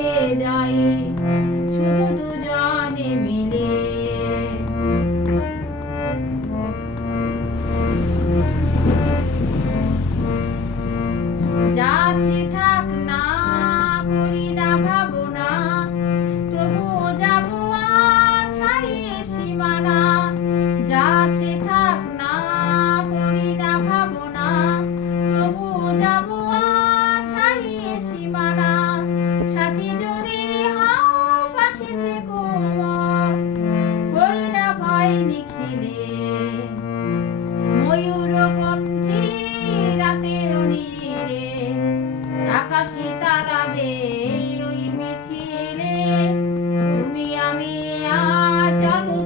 দিয়ে যাই শুধু দুজনে মিলে। যাচ্ছি থাক না, করি না ভাবনা, তবুও যাবো আজ ছাড়িয়ে সীমানা। যাচ্ছি থাক না, করি না ভাবনা, তবুও যাবো আজ ছাড়িয়ে সীমানা। সাথী যদি হও পাশে থেকো মোর, করি না ভয় নিখিলে। ময়ূর কণ্ঠী রাতের নীরে, আকাশে তারাদের ওই মিছিলে, তুমি আমি আজ চলো